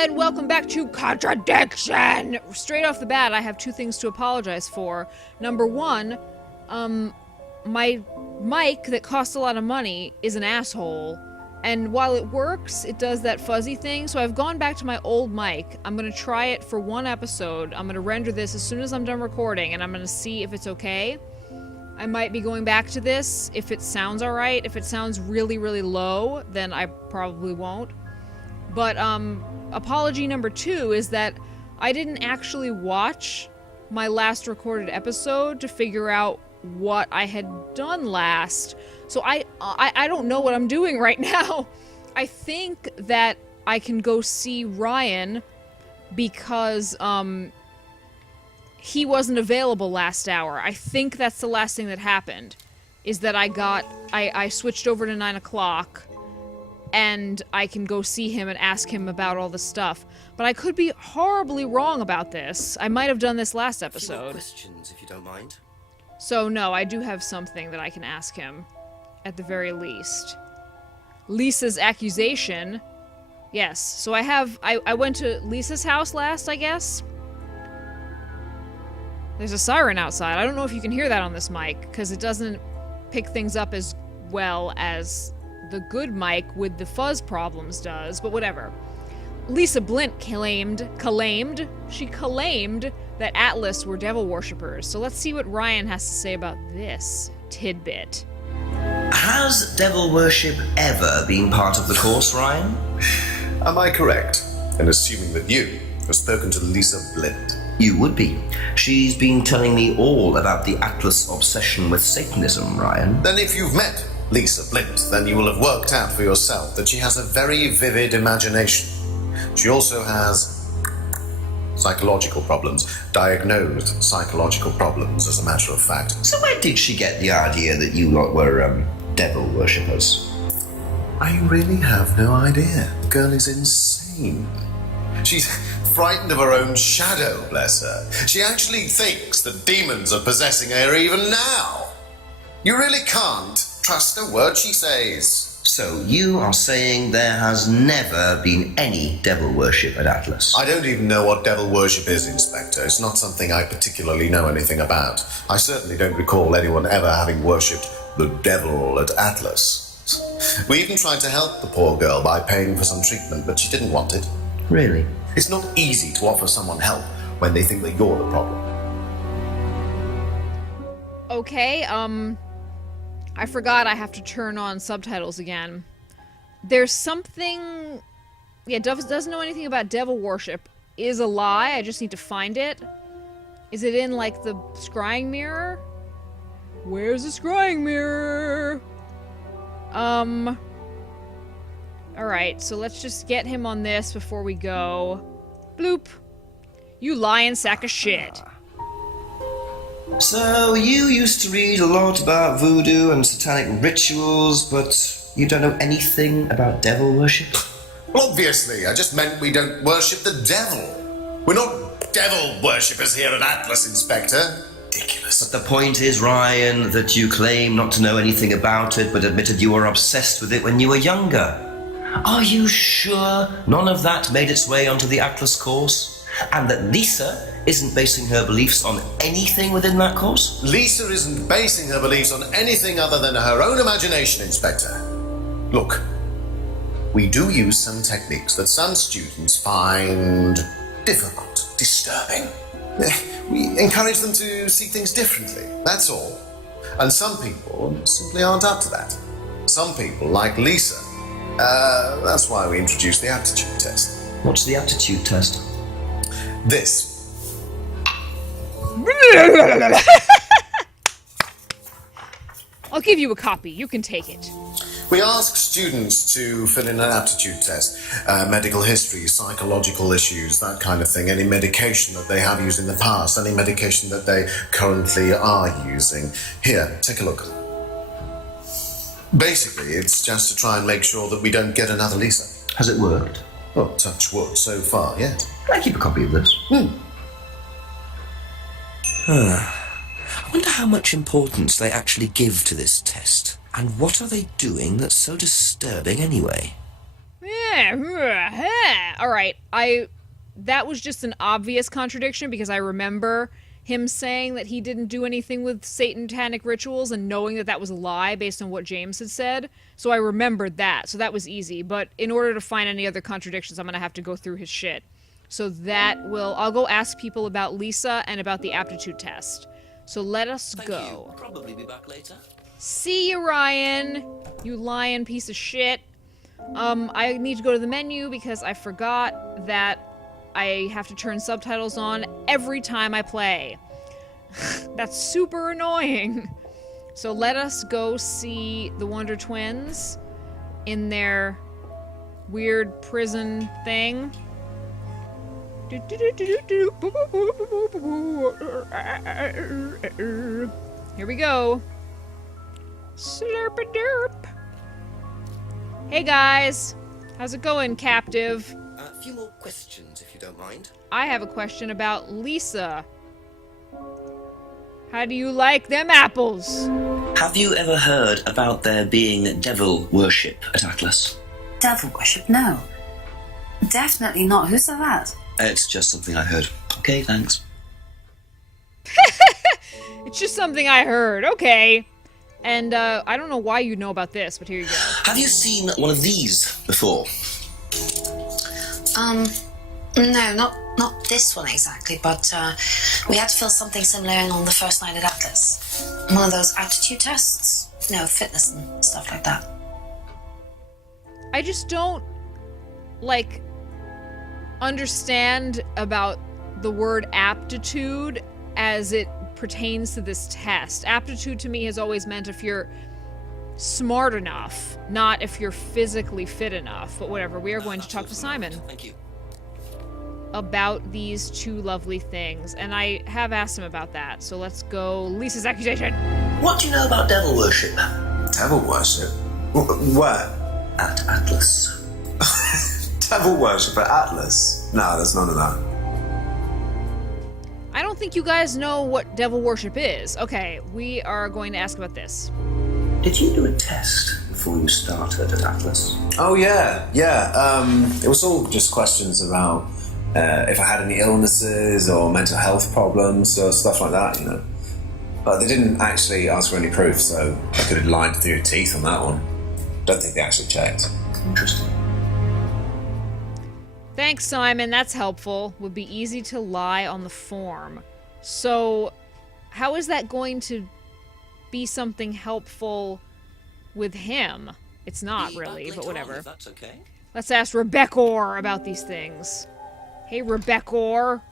and welcome back to Contradiction! Straight off the bat, I have two things to apologize for. Number one, my mic that costs a lot of money is an asshole. And while it works, it does that fuzzy thing, so I've gone back to my old mic. I'm gonna try it for one episode. I'm gonna render this as soon as I'm done recording, and I'm gonna see if it's okay. I might be going back to this if it sounds alright. If it sounds really, really low, then I probably won't. But, apology number two is that I didn't actually watch my last recorded episode to figure out what I had done last. So I don't know what I'm doing right now. I think that I can go see Ryan because, he wasn't available last hour. I think that's the last thing that happened, is that I switched over to 9 o'clock, and I can go see him and ask him about all the stuff. But I could be horribly wrong about this. I might have done this last episode. A few more questions, if you don't mind. So no, I do have something that I can ask him, at the very least. Lisa's accusation. Yes, so I went to Lisa's house last, I guess. There's a siren outside. I don't know if you can hear that on this mic, because it doesn't pick things up as well as the good mic with the fuzz problems does, but whatever. Lisa Blint claimed that Atlas were devil worshippers, so let's see what Ryan has to say about this tidbit. Has devil worship ever been part of the course, Ryan? Am I correct in assuming that you have spoken to Lisa Blint? You would be. She's been telling me all about the Atlas obsession with Satanism, Ryan. Then if you've met Lisa Blint, then you will have worked out for yourself that she has a very vivid imagination. She also has psychological problems, diagnosed psychological problems, as a matter of fact. So where did she get the idea that you lot were, devil worshippers? I really have no idea. The girl is insane. She's frightened of her own shadow, bless her. She actually thinks that demons are possessing her even now. You really can't trust a word she says. So you are saying there has never been any devil worship at Atlas? I don't even know what devil worship is, Inspector. It's not something I particularly know anything about. I certainly don't recall anyone ever having worshipped the devil at Atlas. We even tried to help the poor girl by paying for some treatment, but she didn't want it. Really? It's not easy to offer someone help when they think that you're the problem. Okay, I forgot I have to turn on subtitles again. There's something... Yeah, doesn't know anything about devil worship. Is a lie, I just need to find it. Is it in, like, the scrying mirror? Where's the scrying mirror? Alright, so let's just get him on this before we go. Bloop. You lying sack of shit. So, you used to read a lot about voodoo and satanic rituals, but you don't know anything about devil worship? Well, obviously, I just meant we don't worship the devil. We're not devil worshippers here at Atlas, Inspector. Ridiculous. But the point is, Ryan, that you claim not to know anything about it, but admitted you were obsessed with it when you were younger. Are you sure none of that made its way onto the Atlas course? And that Lisa isn't basing her beliefs on anything within that course? Lisa isn't basing her beliefs on anything other than her own imagination, Inspector. Look, we do use some techniques that some students find difficult, disturbing. We encourage them to see things differently, that's all. And some people simply aren't up to that. Some people, like Lisa, that's why we introduced the Aptitude Test. What's the Aptitude Test? This. I'll give you a copy. You can take it. We ask students to fill in an aptitude test, medical history, psychological issues, that kind of thing, any medication that they have used in the past, any medication that they currently are using. Here, take a look. Basically, it's just to try and make sure that we don't get another Lisa. Has it worked? Well, touch wood so far, yeah. Can I keep a copy of this? I wonder how much importance they actually give to this test. And what are they doing that's so disturbing anyway? Yeah, All right, that was just an obvious contradiction because I remember him saying that he didn't do anything with satanic rituals and knowing that that was a lie based on what James had said. So I remembered that. So that was easy. But in order to find any other contradictions, I'm going to have to go through his shit. So I'll go ask people about Lisa and about the aptitude test. So let us go. Thank you. I'll probably be back later. See you, Ryan. You lying piece of shit. I need to go to the menu because I forgot that I have to turn subtitles on every time I play. That's super annoying. So let us go see the Wonder Twins in their weird prison thing. Here we go. Slurp-a-derp. Hey guys, how's it going, captive? A few more questions, if you don't mind. I have a question about Lisa. How do you like them apples? Have you ever heard about there being devil worship at Atlas? Devil worship? No. Definitely not. Who said that? It's just something I heard. Okay, thanks. It's just something I heard. Okay. And, I don't know why you know about this, but here you go. Have you seen one of these before? No, not this one exactly, but, we had to fill something similar in on the first night at Atlas. One of those aptitude tests? No, fitness and stuff like that. I just don't, like, understand about the word aptitude as it pertains to this test. Aptitude to me has always meant if you're smart enough, not if you're physically fit enough. But whatever, we are going to talk to Simon. Thank you. About these two lovely things, and I have asked him about that, so let's go. Lisa's accusation. What do you know about devil worship? Devil worship? Where? At Atlas. Devil worship at Atlas? No, there's none of that. I don't think you guys know what devil worship is. Okay, we are going to ask about this. Did you do a test before you started at Atlas? Oh, yeah. It was all just questions about if I had any illnesses or mental health problems or stuff like that, you know. But they didn't actually ask for any proof, so I could have lied through your teeth on that one. Don't think they actually checked. Interesting. Thanks, Simon. That's helpful. Would be easy to lie on the form. So, how is that going to be something helpful with him? It's not really, but whatever. If that's okay. Let's ask Rebecca about these things. Hey, Rebecca.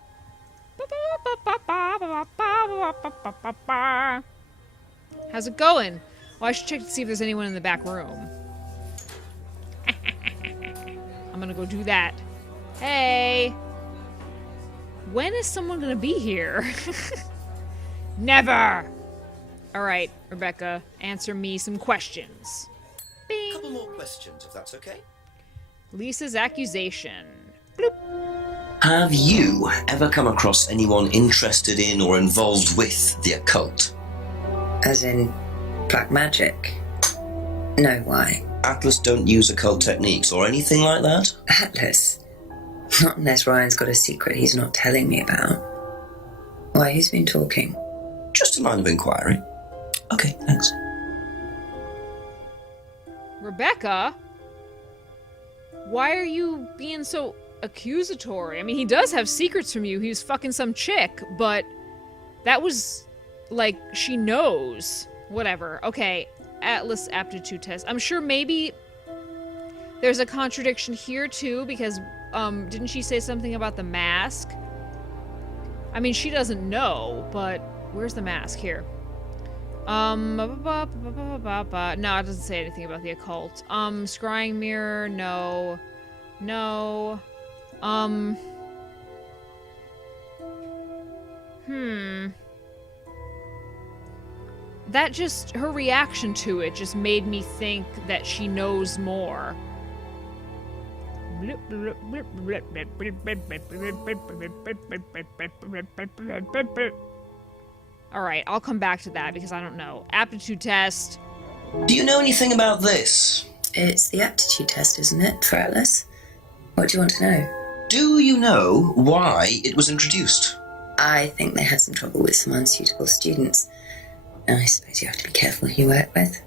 How's it going? Well, I should check to see if there's anyone in the back room. I'm gonna go do that. Hey! When is someone gonna be here? Never! Alright, Rebecca, answer me some questions. Bing! Couple more questions, if that's okay. Lisa's accusation. Bloop. Have you ever come across anyone interested in or involved with the occult? As in black magic? No, why? Atlas don't use occult techniques or anything like that? Atlas? Not unless Ryan's got a secret he's not telling me about. Why, who's been talking? Just a line of inquiry. Okay, thanks. Rebecca? Why are you being so accusatory? I mean, he does have secrets from you. He was fucking some chick, but that was, like, she knows. Whatever. Okay, Atlas aptitude test. I'm sure maybe there's a contradiction here, too, because, didn't she say something about the mask? I mean, she doesn't know, but where's the mask? Here. No, it doesn't say anything about the occult. Scrying mirror, no. No. That just, her reaction to it just made me think that she knows more. Alright, I'll come back to that because I don't know. Aptitude test. Do you know anything about this? It's the aptitude test, isn't it, for Atlas? What do you want to know? Do you know why it was introduced? I think they had some trouble with some unsuitable students. I suppose you have to be careful who you work with.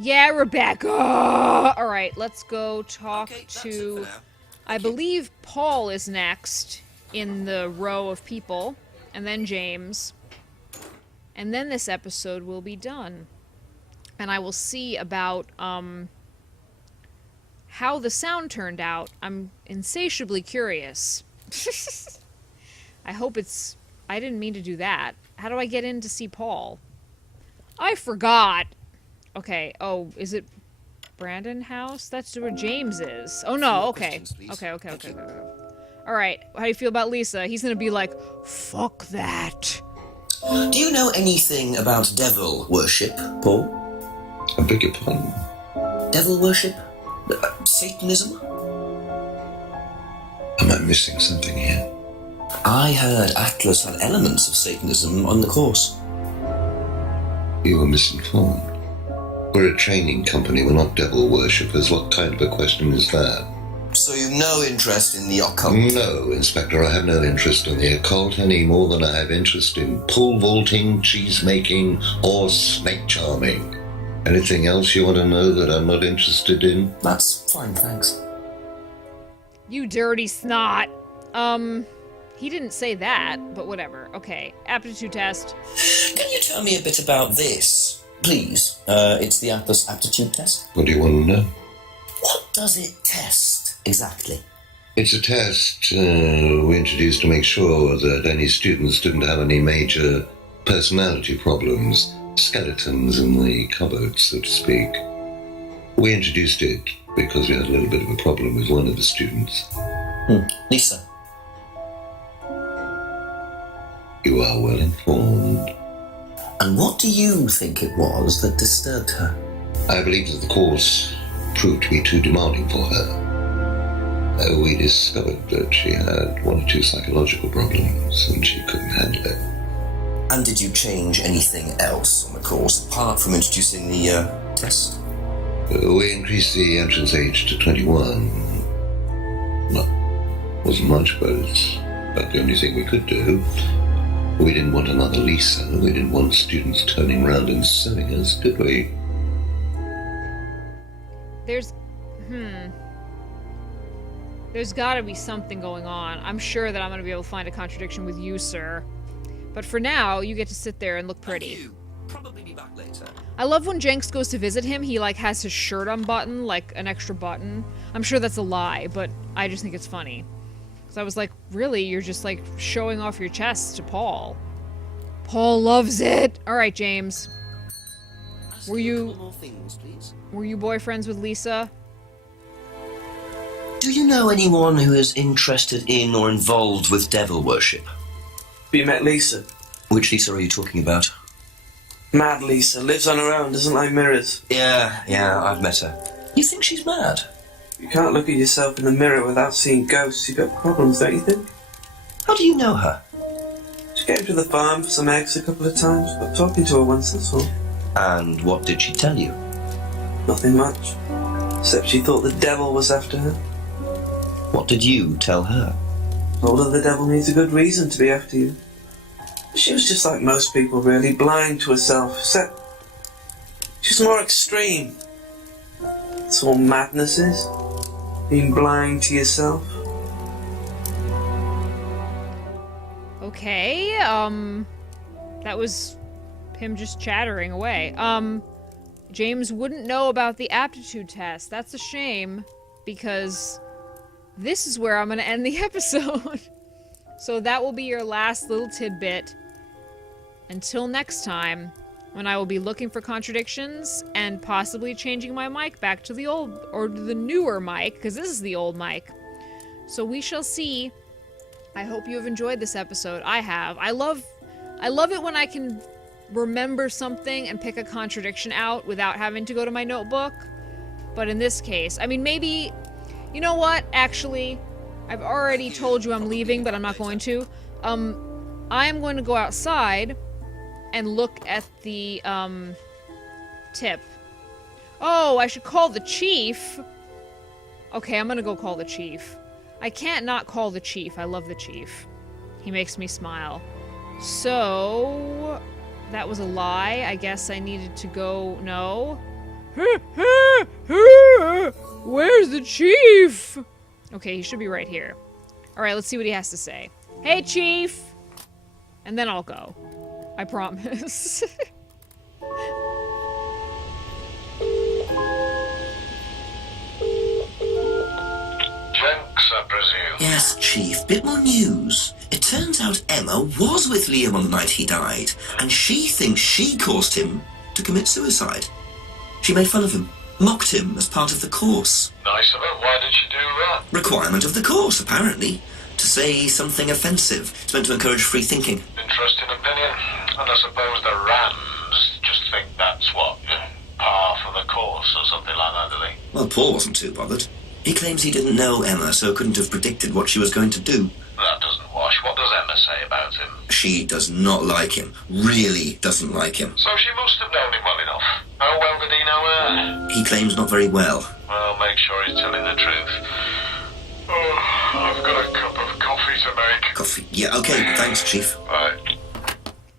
Yeah, Rebecca! Alright, let's go talk Okay, that's it to... for now. I believe Paul is next in the row of people, and then James. And then this episode will be done. And I will see about, how the sound turned out. I'm insatiably curious. I hope it's... I didn't mean to do that. How do I get in to see Paul? I forgot! Okay, oh, is it Brandon House? That's where James is. Oh no, okay. Okay. Alright, how do you feel about Lisa? He's gonna be like, fuck that. Do you know anything about devil worship, Paul? I beg your pardon? Devil worship? Satanism? Am I missing something here? I heard Atlas had elements of Satanism on the course. You were misinformed. We're a training company, we're not devil worshippers. What kind of a question is that? So you've no interest in the occult? No, Inspector, I have no interest in the occult any more than I have interest in pole vaulting, cheese making, or snake charming. Anything else you want to know that I'm not interested in? That's fine, thanks. You dirty snot. He didn't say that, but whatever. Okay, aptitude test. Can you tell me a bit about this, please? It's the Atlas Aptitude Test. What do you want to know? What does it test, exactly? It's a test we introduced to make sure that any students didn't have any major personality problems, skeletons in the cupboard, so to speak. We introduced it because we had a little bit of a problem with one of the students. Lisa. You are well informed. And what do you think it was that disturbed her? I believe that the course proved to be too demanding for her. We discovered that she had one or two psychological problems and she couldn't handle it. And did you change anything else on the course apart from introducing the test? We increased the entrance age to 21. Wasn't much, but it's about the only thing we could do. We didn't want another Lisa. We didn't want students turning around and suing us, did we? There's gotta be something going on. I'm sure that I'm gonna be able to find a contradiction with you, sir. But for now, you get to sit there and look pretty. You. Probably be back later. I love when Jenks goes to visit him, he like has his shirt unbuttoned, like an extra button. I'm sure that's a lie, but I just think it's funny. So I was like, really? You're just like showing off your chest to Paul. Paul loves it! Alright, James. Were you boyfriends with Lisa? Do you know anyone who is interested in or involved with devil worship? You met Lisa? Which Lisa are you talking about? Mad Lisa, lives on her own, doesn't like mirrors. Yeah, I've met her. You think she's mad? You can't look at yourself in the mirror without seeing ghosts. You've got problems, don't you think? How do you know her? She came to the farm for some eggs a couple of times, but talking to her once, that's all. And what did she tell you? Nothing much. Except she thought the devil was after her. What did you tell her? Told her the devil needs a good reason to be after you. She was just like most people, really, blind to herself, except she's more extreme. That's all madness is. Being blind to yourself. Okay, that was him just chattering away. James wouldn't know about the aptitude test. That's a shame, because this is where I'm gonna end the episode. So that will be your last little tidbit. Until next time, when I will be looking for contradictions and possibly changing my mic back to the old, or the newer mic, because this is the old mic. So we shall see. I hope you have enjoyed this episode. I have. I love it when I can remember something and pick a contradiction out without having to go to my notebook. But in this case, I mean, maybe, you know what? Actually, I've already told you I'm leaving, but I'm not going to. I am going to go outside and look at the, tip. Oh, I should call the chief. Okay, I'm gonna go call the chief. I can't not call the chief. I love the chief. He makes me smile. So... that was a lie. I guess I needed to go... no? Where's the chief? Okay, he should be right here. Alright, let's see what he has to say. Hey, chief! And then I'll go. I promise. Drinks, I presume? Yes, Chief. Bit more news. It turns out Emma was with Liam on the night he died, and she thinks she caused him to commit suicide. She made fun of him, mocked him as part of the course. Nice of her. Why did she do that? Requirement of the course, apparently. To say something offensive. It's meant to encourage free thinking. Interesting opinion. And I suppose the Rams just think that's what, par for the course or something like that, do they? Well, Paul wasn't too bothered. He claims he didn't know Emma, so couldn't have predicted what she was going to do. That doesn't wash. What does Emma say about him? She does not like him. Really doesn't like him. So she must have known him well enough. How well did he know her? He claims not very well. Well, make sure he's telling the truth. Oh, I've got a cup of coffee to make. Coffee. Yeah, okay, thanks, Chief. Bye.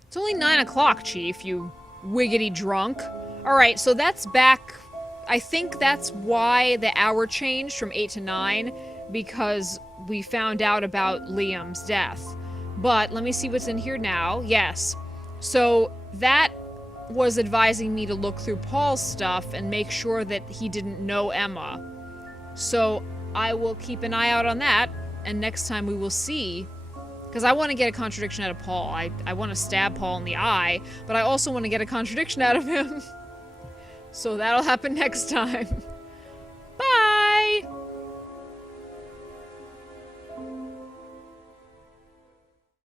It's only 9 o'clock, chief, you wiggity drunk. Alright, so that's back... I think that's why the hour changed from 8 to 9, because we found out about Liam's death. But let me see what's in here now. Yes. So that was advising me to look through Paul's stuff and make sure that he didn't know Emma. So I will keep an eye out on that, and next time we will see. Because I want to get a contradiction out of Paul. I want to stab Paul in the eye, but I also want to get a contradiction out of him. So that'll happen next time.